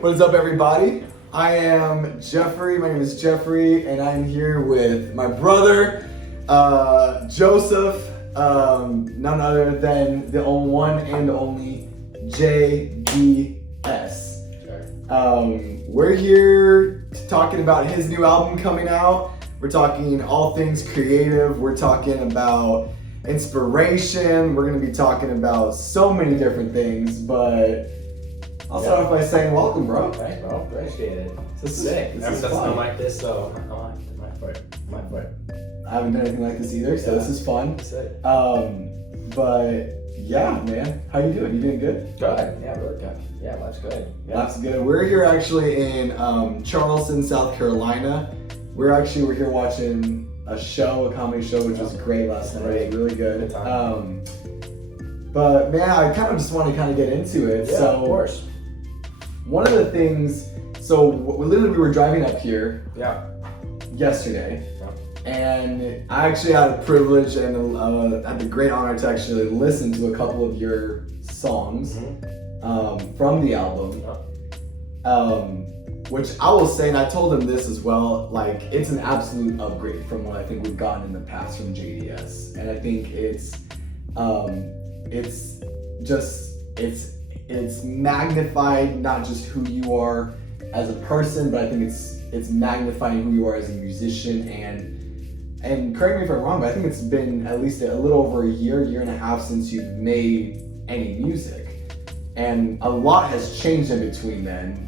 What is up, everybody? I am Jeffrey. My name is Jeffrey, and I'm here with my brother, Joseph, none other than the one and only JDS. We're here talking about his new album coming out. We're talking all things creative. We're talking about inspiration. We're going to be talking about so many different things, but I'll start off by saying welcome, bro. Thanks, bro. Appreciate it. This is sick. This I haven't is done fun. something like this, so my foot. I haven't done anything like this either, so this is fun. Sick. But yeah, man, how you doing? You doing good? Good. Yeah, really good. Yeah, life's good. Yeah. That's good. We're here actually in Charleston, South Carolina. We're here watching a comedy show, which was great last night. It was really good. Good time. But man, I kind of just want to get into it. Yeah, So of course. one of the things, we were driving up here yesterday, and I actually had a privilege and had the great honor to actually listen to a couple of your songs from the album. Which I will say, and I told him this as well, like it's an absolute upgrade from what I think we've gotten in the past from JDS, and I think it's magnified not just who you are as a person, but I think it's magnifying who you are as a musician. And correct me if I'm wrong, but I think it's been at least a little over a year and a half since you've made any music, and a lot has changed in between then.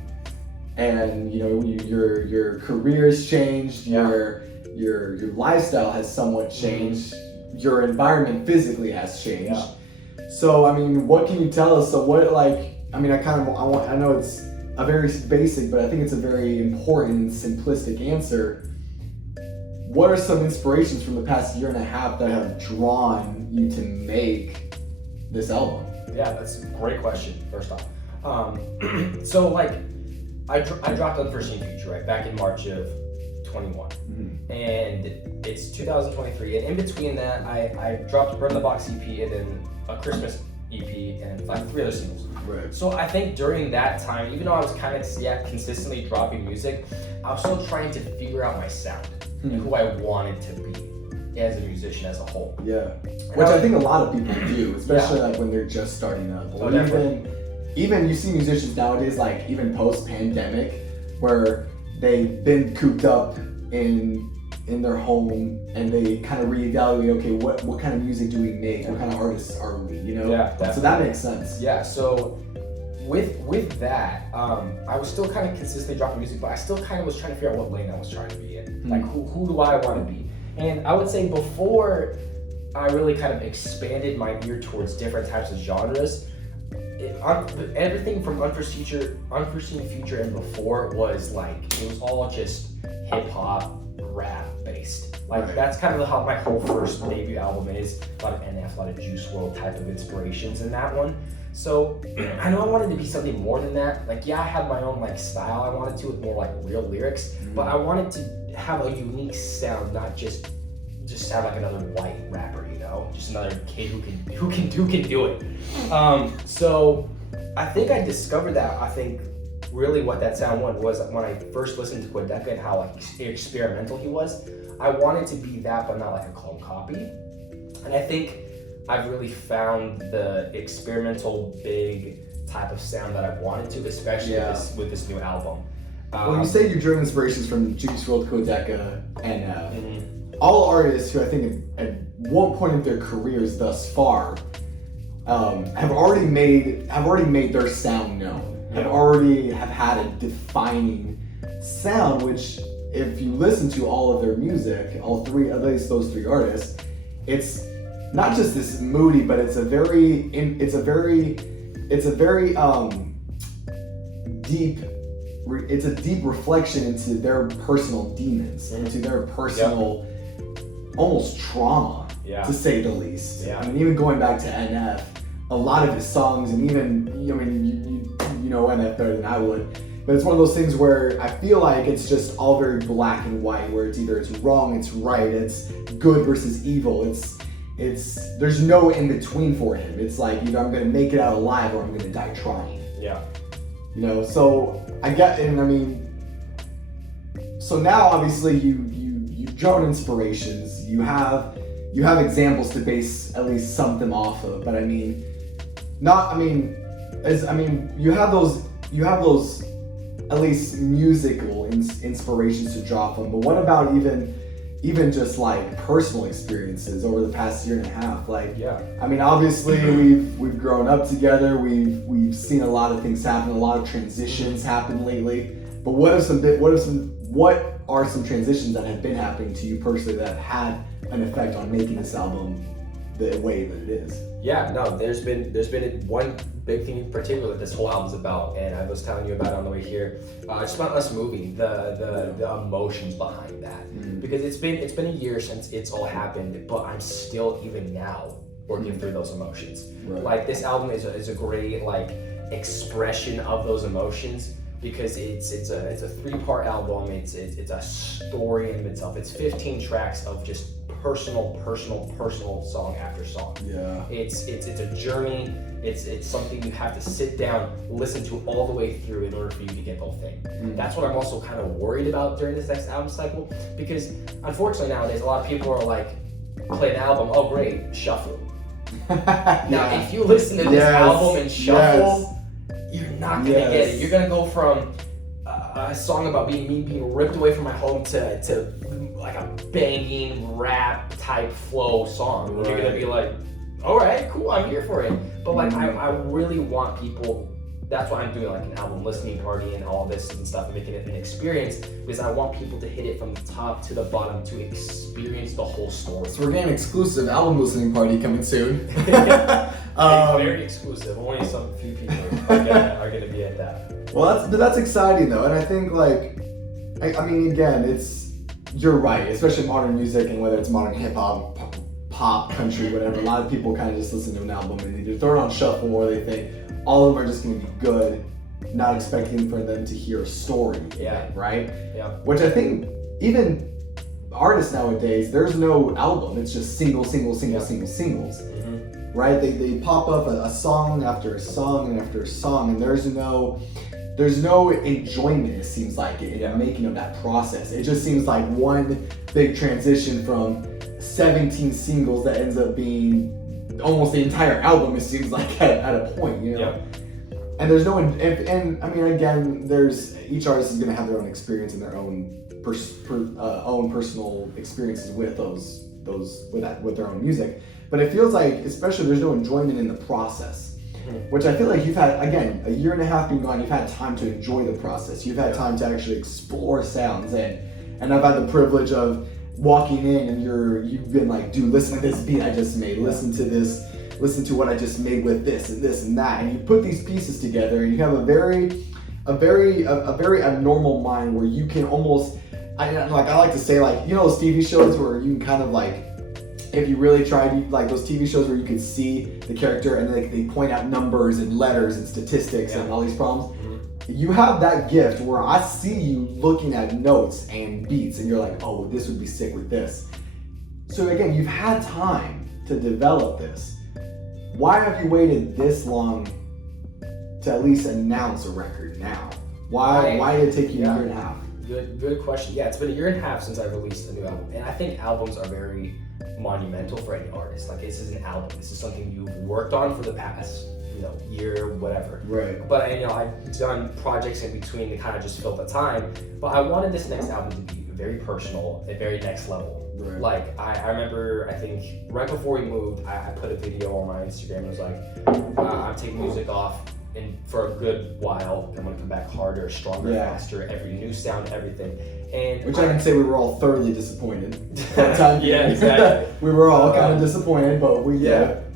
And you know, your career's changed, your lifestyle has somewhat changed, your environment physically has changed. Yeah. So I mean, what can you tell us? So what, like, I mean, I know it's a very basic, but I think it's a very important, simplistic answer. What are some inspirations from the past year and a half that have drawn you to make this album? Yeah, that's a great question, first off. So like, I dropped Unforeseen Future, right, back in March of 21. And it's 2023, and in between that, I dropped Burn the Box EP and then a Christmas EP and like 3 other singles. Right. So I think during that time, even though I was kind of consistently dropping music, I was still trying to figure out my sound and who I wanted to be as a musician as a whole. Yeah, which I think a lot of people do, especially like when they're just starting up. Oh, even you see musicians nowadays, like even post-pandemic, where they've been cooped up in their home and they kind of reevaluate, okay, what kind of music do we make? What kind of artists are we? You know? Yeah, so that makes sense. Yeah. So with that, I was still kind of consistently dropping music, but I still kind of was trying to figure out what lane I was trying to be in. Like who do I want to be? And I would say before I really kind of expanded my ear towards different types of genres, everything from Unforeseen Future and before was like, it was all just hip hop, rap based. Like that's kind of how my whole first debut album is. A lot of NF, a lot of Juice WRLD type of inspirations in that one. So I know I wanted to be something more than that. Like, yeah, I had my own like style I wanted to with more like real lyrics, but I wanted to have a unique sound, not just have like another white rapper, you know, just another kid who can do it. So I think I discovered that. I think really what that sound was when I first listened to Quedeca and how like experimental he was. I wanted to be that, but not like a clone copy. And I think I've really found the experimental big type of sound that I wanted to, especially with this new album. Well, you say you drew inspirations from Juice WRLD, Quedeca, and all artists who I think at one point in their careers thus far have already made their sound known. Have had a defining sound, which if you listen to all of their music, at least those 3 artists, it's not just this moody, but it's a very deep reflection into their personal demons, into their personal almost trauma, to say the least. I mean, even going back to NF, a lot of his songs, and even, I mean, you know NF better than I would, but it's one of those things where I feel like it's just all very black and white, where it's either it's wrong, it's right, it's good versus evil, there's no in between for him. It's like either I'm gonna make it out alive or I'm gonna die trying. Yeah. You know, so I get, and I mean, so now obviously you've drawn inspirations, you have examples to base at least something off of, but I mean, you have those at least musical inspirations to draw from, but what about even just like personal experiences over the past year and a half? Like, yeah, I mean, obviously we've grown up together, we've seen a lot of things happen, a lot of transitions happen lately, but what are some transitions that have been happening to you personally that have had an effect on making this album the way that it is? Yeah, no, there's been one big thing in particular that this whole album's about, and I was telling you about it on the way here. Just about us moving, the emotions behind that, because it's been a year since it's all happened, but I'm still even now working through those emotions. Right. Like, this album is a great like expression of those emotions, because it's a 3-part album. It's a story in itself. It's 15 tracks of just personal song after song. Yeah. It's a journey. It's something you have to sit down, listen to all the way through in order for you to get the whole thing. That's what I'm also kind of worried about during this next album cycle, because unfortunately nowadays a lot of people are like, play an album, oh great, shuffle. Now if you listen to this album and shuffle, you're not gonna get it. You're gonna go from a song about me being ripped away from my home to like a banging rap type flow song. Right. You're gonna be like, all right, cool, I'm here for it. But like, I really want people. That's why I'm doing like an album listening party and all this and stuff, and making it an experience, because I want people to hit it from the top to the bottom to experience the whole story. So we're getting an exclusive album listening party coming soon. Very exclusive. Only some few people are gonna be at that. Well, that's exciting though, and I think like, I mean, again, you're right, especially modern music, and whether it's modern hip hop, pop, country, whatever. A lot of people kind of just listen to an album and they either throw it on shuffle, or they think all of them are just going to be good, not expecting for them to hear a story. Yeah. Right? Yeah. Which I think even artists nowadays, there's no album. It's just singles. Mm-hmm. Right? They pop up a song after a song and after a song, and there's no enjoyment, it seems like, in making of that process. It just seems like one big transition from 17 singles that ends up being almost the entire album, it seems like, at a point, you know? Yep. And there's no, and I mean, again, each artist is going to have their own experience and their own own personal experiences with with their own music. But it feels like, especially, there's no enjoyment in the process. Which I feel like you've had, again, a year and a half being gone, you've had time to enjoy the process. You've had time to actually explore sounds, and I've had the privilege of walking in and you've been like, dude, listen to this beat I just made, listen to what I just made with this and that, and you put these pieces together and you have a very abnormal mind where you can almost, I like to say, like, you know those TV shows where you can kind of like, if you really tried, like those TV shows where you can see the character and they point out numbers and letters and statistics and all these problems. You have that gift where I see you looking at notes and beats and you're like, oh, this would be sick with this. So again, you've had time to develop this. Why have you waited this long to at least announce a record now? Why did it take you a year and a half? Good question. Yeah, it's been a year and a half since I released a new album, and I think albums are very monumental for any artist. Like, this is an album. This is something you've worked on for the past, year, whatever. Right. But I've done projects in between to kind of just fill the time. But I wanted this next album to be very personal and very next level. Right. Like, I remember, I think right before we moved, I put a video on my Instagram. It was like, I'm taking music off, and for a good while, I'm gonna come back harder, stronger, faster, every new sound, everything. And which I can say we were all thoroughly disappointed. Yeah, exactly. We were all kind of disappointed, but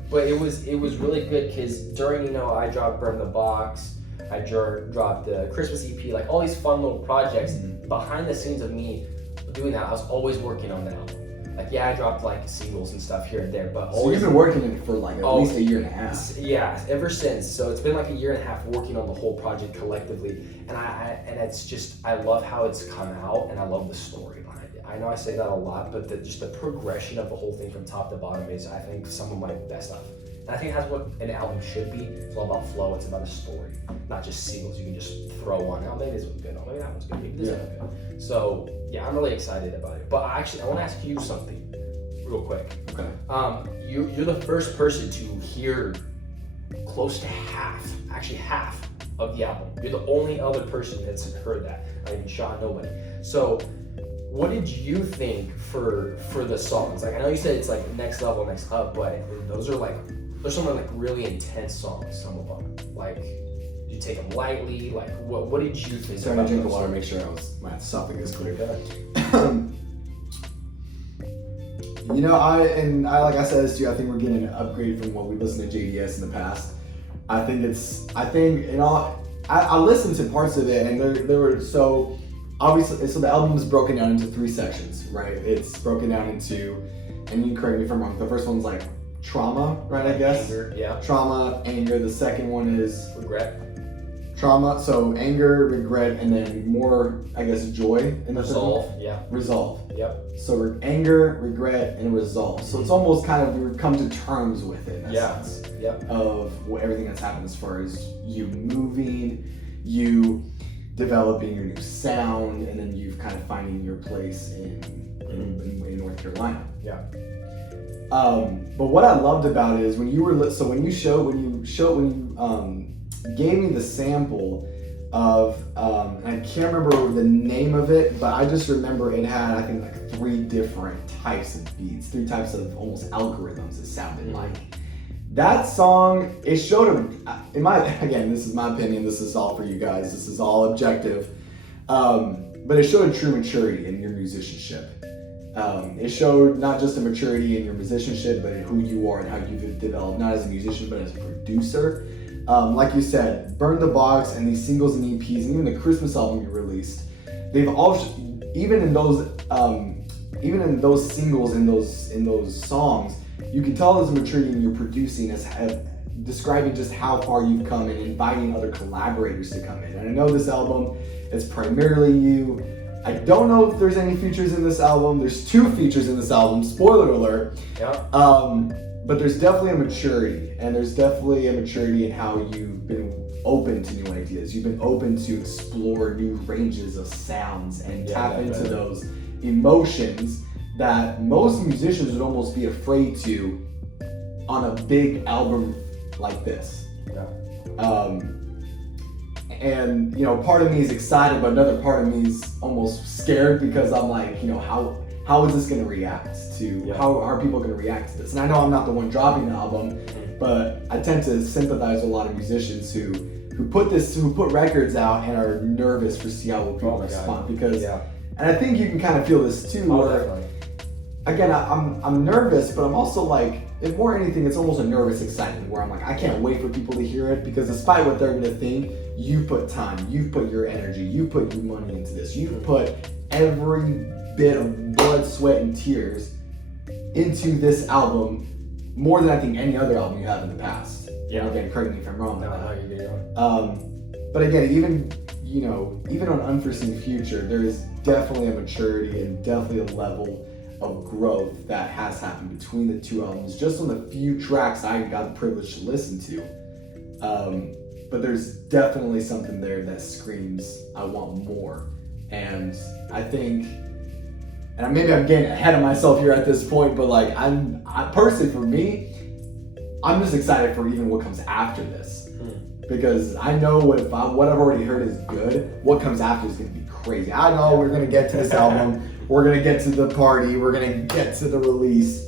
But it was really good, because during, I dropped Burn the Box, I dropped the Christmas EP, like all these fun little projects. Behind the scenes of me doing that, I was always working on the album. Like, I dropped like singles and stuff here and there, but always. So you've been working on it for like at least a year and a half. Yeah, ever since. So it's been like a year and a half working on the whole project collectively, and it's just, I love how it's come out, and I love the story behind it. I I know I say that a lot, but just the progression of the whole thing from top to bottom is, I think, some of my best stuff. And I think that's what an album should be. It's all about flow. It's about a story, not just singles you can just throw on. Oh, maybe this one's good. Oh, maybe that one's good. Maybe this one's good. So yeah, I'm really excited about it. But actually, I want to ask you something real quick. Okay. You're the first person to hear close to half of the album. You're the only other person that's heard that. Not even Sean, nobody. So what did you think for the songs? Like, I know you said it's like next level, next up, but those are some are like really intense songs, some of them. Like, did you take them lightly? Like, what did you think? Sorry, I drink the water, make sure my esophagus clear. You know, I like I said this to you, I think we're getting an upgrade from what we listened to JDS in the past. I think I listened to parts of it, and there were, so obviously, so the album is broken down into 3 sections, right? It's broken down into, and you can correct me if I'm wrong, the first one's like trauma, right, I guess? Anger, yeah. Trauma, anger. The second one is regret. Trauma, so anger, regret, and then more, I guess, joy in the resolve. third one. Yeah. Resolve. Yep. So anger, regret, and resolve. So it's almost kind of, we've come to terms with it in a sense. Yep. Of everything that's happened as far as you moving, you developing your new sound, and then you kind of finding your place in North Carolina. Yeah. But what I loved about it is when you gave me the sample of, and I can't remember the name of it, but I just remember it had, I think, like 3 different types of beats, 3 types of almost algorithms it sounded like. That song, it showed again, this is my opinion, this is all for you guys, this is all objective, but it showed a true maturity in your musicianship. It showed not just a maturity in your musicianship, but in who you are and how you've developed, not as a musician, but as a producer. Like you said, Burn the Box and these singles and EPs, and even the Christmas album you released, they've all, even in those singles, in those songs, you can tell there's a maturity in your producing, as describing just how far you've come and inviting other collaborators to come in. And I know this album is primarily you. I don't know if there's any features in this album. There's 2 features in this album, spoiler alert. Yeah. But there's definitely a maturity, and there's definitely a maturity in how you've been open to new ideas. You've been open to explore new ranges of sounds and tap into those emotions that most musicians would almost be afraid to on a big album like this. Yeah. And, you know, part of me is excited, but another part of me is almost scared, because I'm like, you know, how is this going to react to, how are people going to react to this? And I know I'm not the one dropping the album, but I tend to sympathize with a lot of musicians who put records out and are nervous to see how people respond. Because, and I think you can kind of feel this too, where, again, I'm nervous, but I'm also like, if more anything, it's almost a nervous excitement where I'm like, I can't wait for people to hear it, because despite what they're going to think, you put time, you put your energy, you put your money into this, you put every bit of blood, sweat, and tears into this album, more than I think any other album you have in the past. Yeah. Again, correct me if I'm wrong. No, but again, even on Unforeseen Future, there is definitely a maturity and definitely a level of growth that has happened between the 2 albums, just on the few tracks I got the privilege to listen to. But there's definitely something there that screams, I want more. And I think, and maybe I'm getting ahead of myself here at this point, but like, I personally, for me, I'm just excited for even what comes after this. Because I know what I've already heard is good, what comes after is going to be crazy. I know we're going to get to this album, we're going to get to the party, we're going to get to the release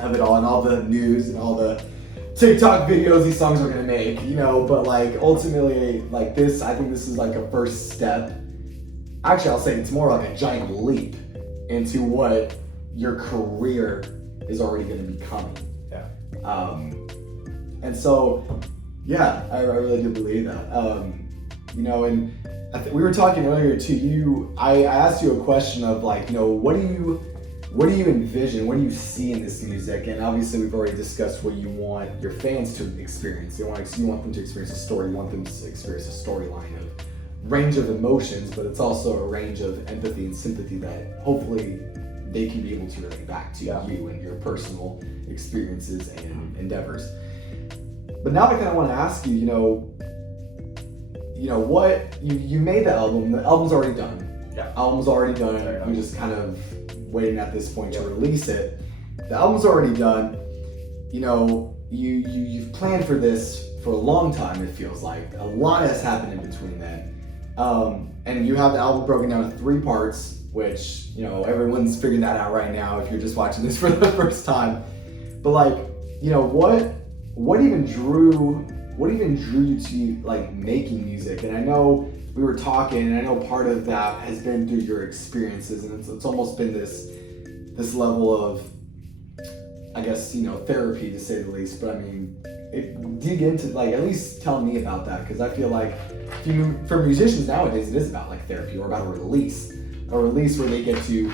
of it all, and all the news and all the TikTok videos these songs are going to make, you know, but like ultimately, like this, I think this is like a first step. Actually, I'll say it's more like a giant leap into what your career is already going to be becoming. Yeah. And so, yeah, I really do believe that. You know, and we were talking earlier too. I asked you a question of like, you know, what do you envision? What do you see in this music? And obviously, we've already discussed what you want your fans to experience. You want them to experience a story. You want them to experience a storyline of range of emotions, but it's also a range of empathy and sympathy that hopefully they can be able to relate back to you and your personal experiences and endeavors. But now I kind of want to ask you, what you made the album. The album's already done. Yeah. Album's already done. I'm just kind of waiting at this point to release it. The album's already done. You've planned for this for a long time. It feels like a lot has happened in between then. And you have the album broken down into 3 parts, which everyone's figuring that out right now if you're just watching this for the first time. But what even drew you to like making music? And I know we were talking, and I know part of that has been through your experiences, and it's almost been this level of, I guess, therapy, to say the least. But I mean, dig into, like, at least tell me about that, because I feel like for musicians nowadays, it is about like therapy, or about a release where they get to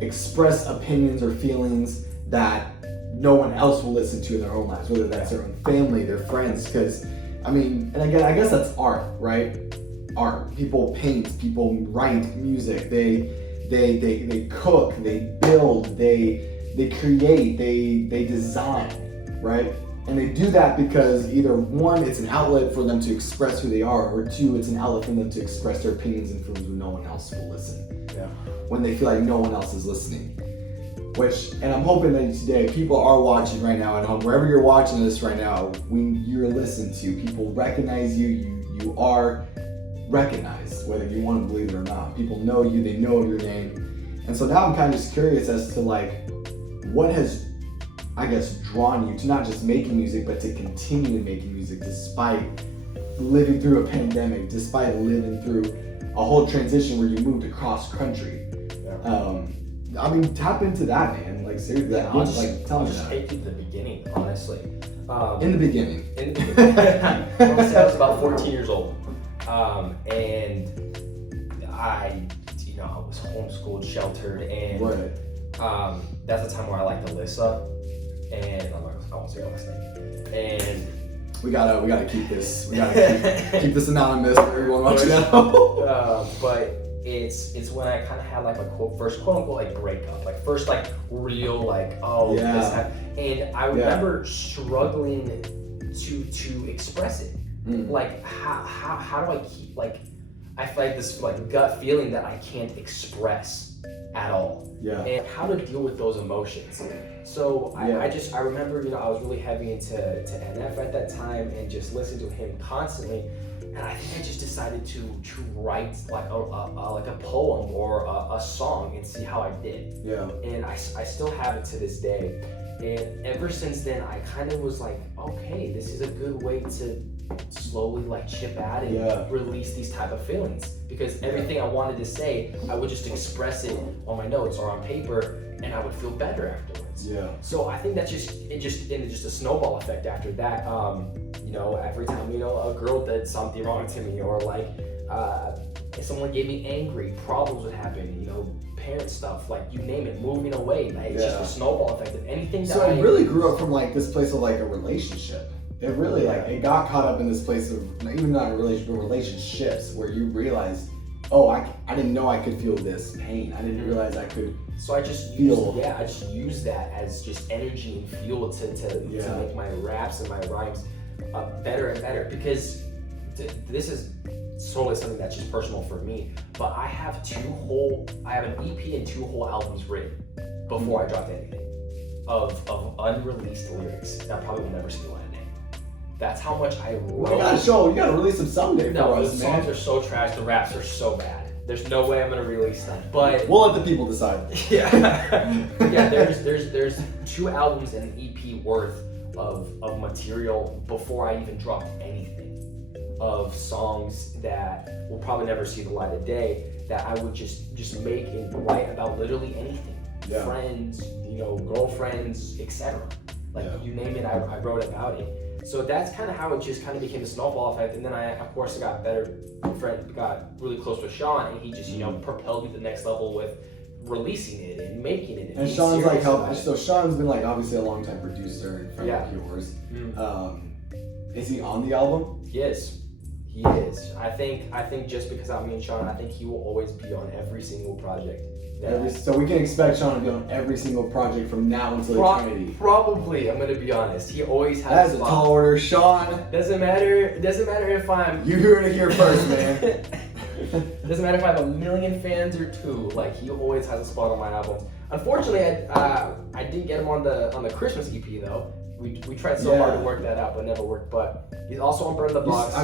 express opinions or feelings that no one else will listen to in their own lives, whether that's their own family, their friends. Because I mean, and again, I guess that's art, right? Art. People paint, people write music, they cook, they build, they create, they design, right? And they do that because either 1, it's an outlet for them to express who they are, or 2, it's an outlet for them to express their opinions and feelings when no one else will listen. When they feel like no one else is listening. And I'm hoping that today people are watching right now at home, wherever you're watching this right now, when you're listened to, people recognize you are recognized, whether you want to believe it or not. People know you, they know your name. And so now I'm kind of just curious as to like, what has, I guess, drawn you to not just making music, but to continue making music despite living through a pandemic, despite living through a whole transition where you moved across country. I mean, tap into that, man. Like, seriously, tell me that. I'll just take you to the beginning, honestly. In the beginning. I was about 14 years old. And I was homeschooled, sheltered, and that's the time where I liked Alyssa. And I won't say her last name. And we gotta keep this. We gotta keep this anonymous for everyone watching at home. But it's when I kind of had like my first quote unquote like breakup, like first like real like this time. And I remember struggling to express it. Like how do I keep, like, I feel like this like gut feeling that I can't express at all. And how to deal with those emotions. So I remember, I was really heavy into NF at that time and just listened to him constantly. And I think I just decided to write like a poem or a song and see how I did. And I still have it to this day. And ever since then, I kind of was like, okay, this is a good way to slowly like chip at and release these type of feelings. Because everything I wanted to say, I would just express it on my notes or on paper, and I would feel better afterwards. So I think that's just a snowball effect after that. Every time, a girl did something wrong to me, or like, if someone gave me angry, problems would happen, parent stuff, like you name it, moving away. Like, it's just a snowball effect of anything that it really grew up from like this place of like a relationship. It really it got caught up in this place of, even not a relationship, but relationships, where you realized, I didn't know I could feel this pain. I didn't realize I could. So I just used that as just energy and fuel to make my raps and my rhymes better and better, because this is solely something that's just personal for me. But I have an EP and 2 whole albums written before I dropped anything of unreleased lyrics that probably will never see the light of day. That's how much I wrote. You gotta release them someday for us, the songs are so trash, the raps are so bad. There's no way I'm gonna release them. But we'll let the people decide. There's 2 albums and an EP worth of material before I even dropped anything, of songs that will probably never see the light of day, that I would just make and write about literally anything. Friends, girlfriends, etc. Like, you name it, I wrote about it. So that's kind of how it just kind of became a snowball effect. And then I, of course, got really close with Sean, and he just, propelled me to the next level with releasing it and making it. And Sean's like helping. So Sean's been like obviously a longtime producer and friend of yours. Is he on the album? Yes. He is. I think just because I'm me and Sean, I think he will always be on every single project. So we can expect Sean to be on every single project from now until eternity. Probably, I'm gonna be honest. He always has. That's a tall order, Sean. Doesn't matter if I'm. You heard it here first, man. Doesn't matter if I have 1 million fans or 2. Like, he always has a spot on my album. Unfortunately, I didn't get him on the Christmas EP though. We tried so hard to work that out, but it never worked. But he's also on Burn the Box.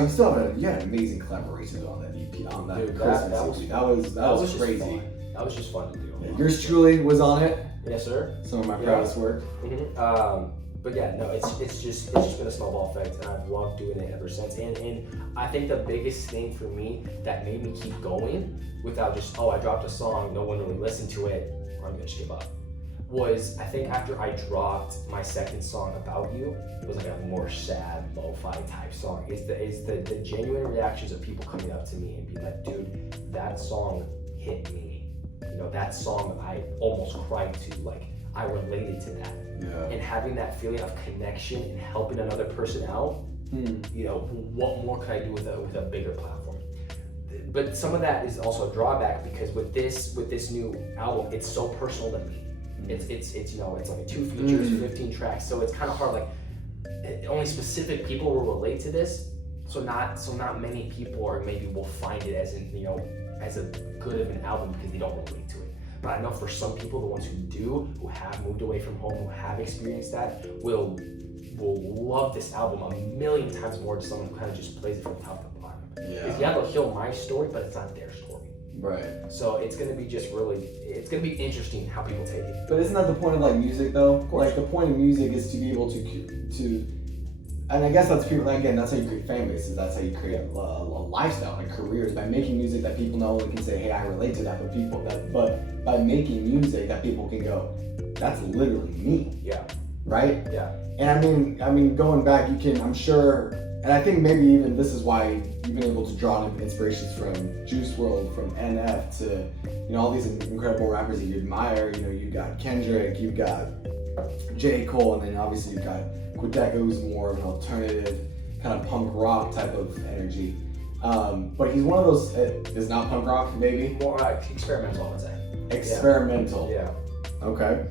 You had amazing collaborations on that EP, on that Christmas EP. That was crazy. That was just fun to do. Yeah, yours truly was on it. Yes, sir. Some of my proudest work. Mm-hmm. But yeah, no, it's just been a snowball effect, and I've loved doing it ever since. And I think the biggest thing for me that made me keep going without just I dropped a song, no one really listened to it, or I'm gonna just give up, was I think after I dropped my second song, About You, it was like a more sad, lo-fi type song. Is the genuine reactions of people coming up to me and being like, dude, that song hit me. You know, that song I almost cried to, like I related to that. Yeah. And having that feeling of connection and helping another person out, you know, what more could I do with a bigger platform? But some of that is also a drawback because with this new album, it's so personal to me. It's you know, it's like 2 features, 15 tracks, so it's kind of hard. Like only specific people will relate to this, so not many people or maybe will find it as as a good of an album because they don't relate to it. But I know for some people, the ones who do, who have moved away from home, who have experienced that, will love this album a million times more than someone who kind of just plays it from top to bottom. Because they'll hear my story, but it's not their story. Right. So it's gonna be it's gonna be interesting how people take it. But isn't that the point of like music though? Like the point of music is to be able to and I guess that's people, again, that's how you create fan bases, that's how you create a lifestyle and careers, by making music that people not only can say, hey, I relate to that, but by making music that people can go, that's literally me. Yeah. Right? Yeah. And I mean, going back, I'm sure, and I think maybe even this is why you've been able to draw inspirations from Juice WRLD, from NF to, all these incredible rappers that you admire. You've got Kendrick, you've got J. Cole, and then obviously you've got Quedeca, who's more of an alternative kind of punk rock type of energy. But he's one of those, is not punk rock, maybe? More experimental, I would say. Experimental. Yeah. Okay.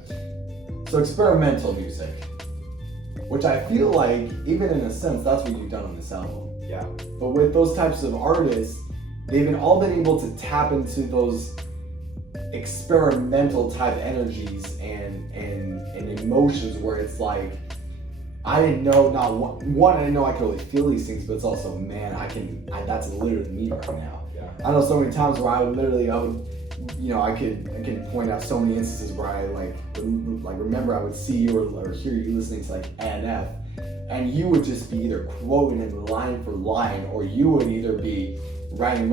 So experimental music, which I feel like, even in a sense, that's what you've done on this album. Yeah. But with those types of artists, they've all been able to tap into those experimental type energies and emotions where it's like, I didn't know, I didn't know I could really feel these things, but it's also, man, that's literally me right now. Yeah. I know so many times where I can point out so many instances where I remember I would see you or hear you listening to like NF, and you would just be either quoting him line for line, or you would either be writing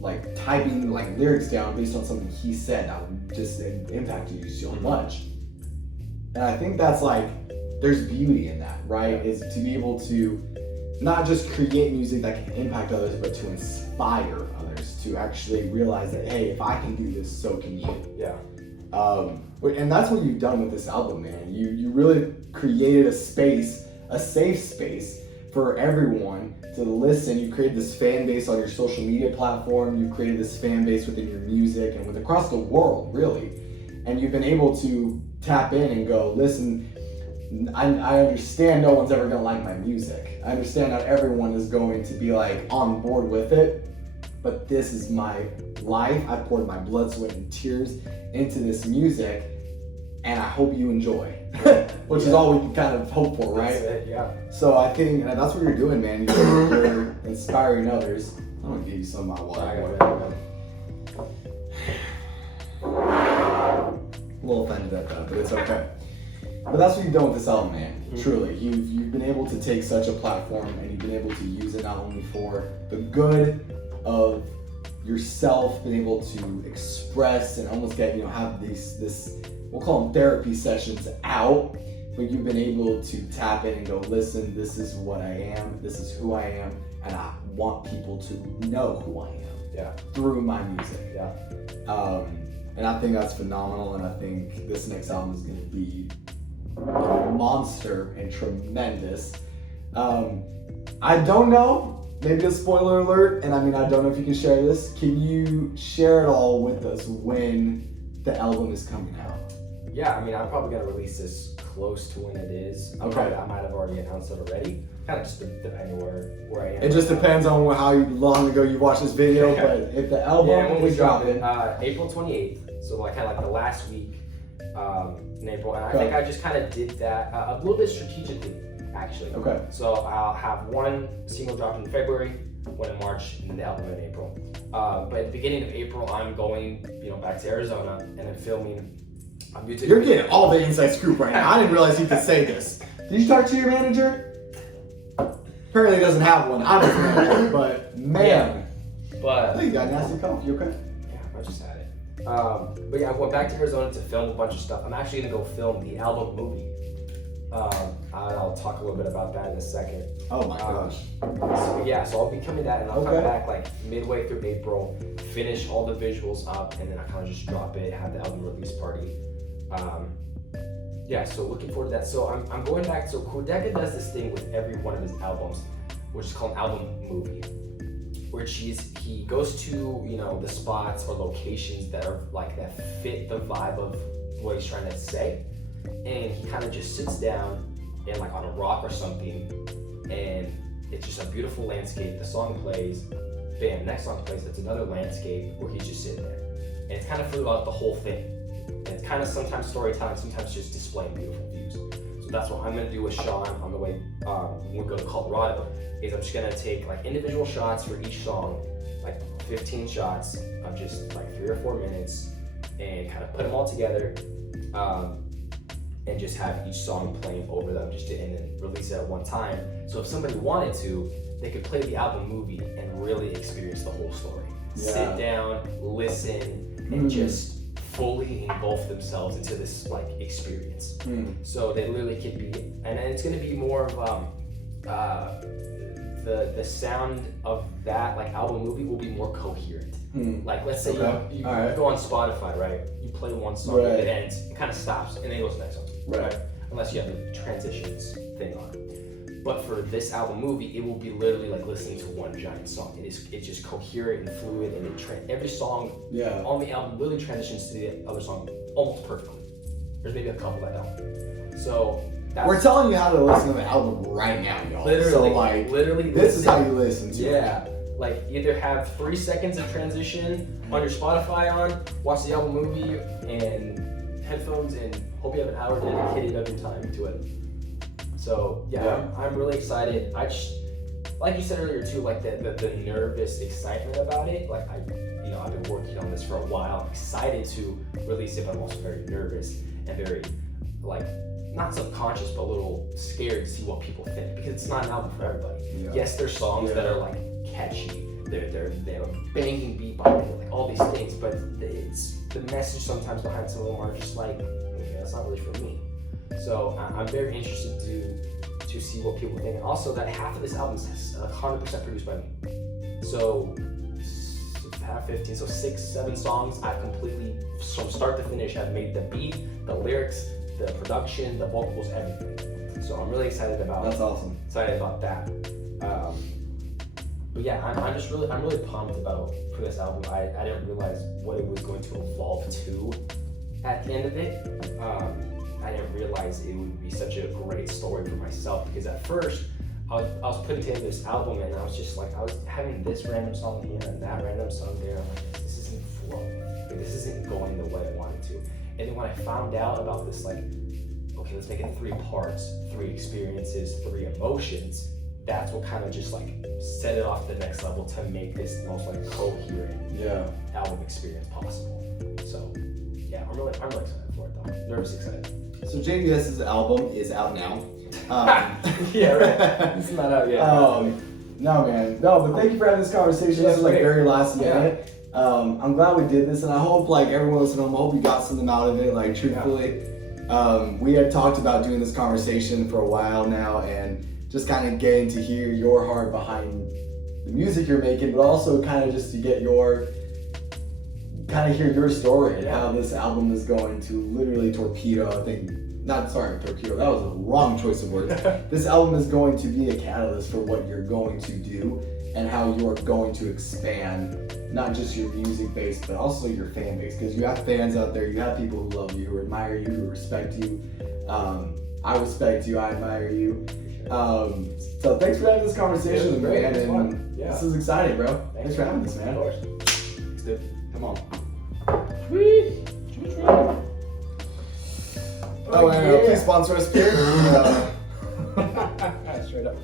like typing like lyrics down based on something he said that would just impacted you so much. And I think that's like, there's beauty in that, right? Is to be able to not just create music that can impact others, but to inspire others to actually realize that, hey, if I can do this, so can you. Yeah. And that's what you've done with this album, man. You really created a safe space for everyone to listen. You created this fan base on your social media platform. You created this fan base within your music and across the world, really. And you've been able to tap in and go, listen, I understand no one's ever gonna like my music. I understand not everyone is going to be like on board with it, but this is my life. I poured my blood, sweat, and tears into this music, and I hope you enjoy, which is all we can kind of hope for, right? That's it, yeah. So I think that's what you're doing, man. You're inspiring others. I'm gonna give you some of my water. A little offended at that, but it's okay. But that's what you've done with this album, man. Mm-hmm. Truly, you've been able to take such a platform and you've been able to use it not only for the good of yourself, been able to express and almost get, have this we'll call them therapy sessions out, but you've been able to tap in and go, listen, this is what I am, this is who I am, and I want people to know who I am through my music. Yeah. And I think that's phenomenal, and I think this next album is going to be monster and tremendous. I don't know maybe a spoiler alert, and I mean, I don't know if you can share this. Can you share it all with us when the album is coming out? Yeah, I mean, I'm probably gonna release this close to when it is. Okay. I might have already announced it already. Kind of just depending where I am. It just depends on how long ago you watched this video, but if the album when we is drop dropping, it, April 28th, so like kind of like the last week in April, and I Okay. think I just kind of did that a little bit strategically, actually. Okay. So I'll have one single drop in February, one in March, and then the album in April. But at the beginning of April, I'm going, back to Arizona, and I'm filming a music. You're getting all the inside scoop right now. I didn't realize you could say this. Did you talk to your manager? Apparently he doesn't have one. I don't know, but man. But I think you got nasty cough. You okay? yeah, I just had it. But yeah, I went back to Arizona to film a bunch of stuff. I'm actually gonna go film the album movie. I'll talk a little bit about that in a second. Oh my gosh. So I'll be coming that, and I'll Okay. come back like midway through April, finish all the visuals up, and then I kind of just drop it, have the album release party. So looking forward to that. So I'm going back. So Kordeka does this thing with every one of his albums, which is called an album movie, which he goes to the spots or locations that are like that fit the vibe of what he's trying to say, and he kind of just sits down and like on a rock or something, and it's just a beautiful landscape. The song plays, bam, next song plays. It's another landscape where he's just sitting there, and it's kind of throughout the whole thing. And it's kind of sometimes storytelling, sometimes just displaying beautiful views. So that's what I'm gonna do with Sean on the way when we go to Colorado. Is I'm just gonna take like individual shots for each song, like 15 shots of just like 3 or 4 minutes, and kind of put them all together, and just have each song playing over them, and then release it at one time. So if somebody wanted to, they could play the album movie and really experience the whole story. Yeah. Sit down, listen, and just fully engulf themselves into this like experience. So they literally could be, and it's going to be more of the sound of that like album movie will be more coherent. Like let's say you go on Spotify, right? You play one song, and it ends, it kind of stops, and then it goes to the next song, right? Unless you have the transitions thing on. But for this album movie, it will be literally like listening to one giant song. It's just coherent and fluid, and every song on the album literally transitions to the other song almost perfectly. There's maybe a couple that don't. So we're telling you how to listen to the album right now, y'all. Literally, so like, literally, this is how you listen to it. Yeah, like either have 3 seconds of transition on your Spotify on, watch the album movie, and headphones, and hope you have an hour dedicated of your time to it. So I'm really excited. I just, like you said earlier too, like the nervous excitement about it. Like I've been working on this for a while. I'm excited to release it, but I'm also very nervous and very like not subconscious, but a little scared to see what people think, because it's not an album for everybody. Yes, there's songs that are like catchy. They have a banging beat behind it, like all these things, but it's the message sometimes behind some of them are just like, that's not really for me. So I'm very interested to see what people think, and also that half of this album is 100% produced by me. So half 15, so 6-7 songs I completely, from start to finish, I've made the beat, the lyrics, the production, the vocals, everything. So I'm really excited about. That's awesome. Excited about that. But yeah, I'm really pumped for this album. I didn't realize what it was going to evolve to at the end of it. I didn't realize it would be such a great story for myself, because at first I was putting together this album, and I was just like, I was having this random song here and that random song there. I'm like, this isn't flowing. Like, this isn't going the way I wanted to. And then when I found out about this, like, okay, let's make it 3 parts, 3 experiences, 3 emotions. That's what kind of just like set it off to the next level to make this the most like coherent album experience possible. So yeah, I'm really excited for it though. Nervous excited. So JDS's album is out now. Yeah, right. It's not out yet. No, man. No, but thank you for having this conversation. This is like very last minute. I'm glad we did this, and I hope like everyone listening, I hope you got something out of it. Like truthfully, we had talked about doing this conversation for a while now, and just kind of getting to hear your heart behind the music you're making, but also kind of just to get hear your story and how this album is going to literally torpedo, torpedo, that was a wrong choice of words. This album is going to be a catalyst for what you're going to do, and how you are going to expand not just your music base, but also your fan base. Because you have fans out there, you have people who love you, who admire you, who respect you. I respect you, I admire you. So thanks for having this conversation with me, man. And this is exciting, bro. Thanks for having this, man. Of course. Let's do it. Come on. Oh, and please sponsor us, Pierre. Straight up.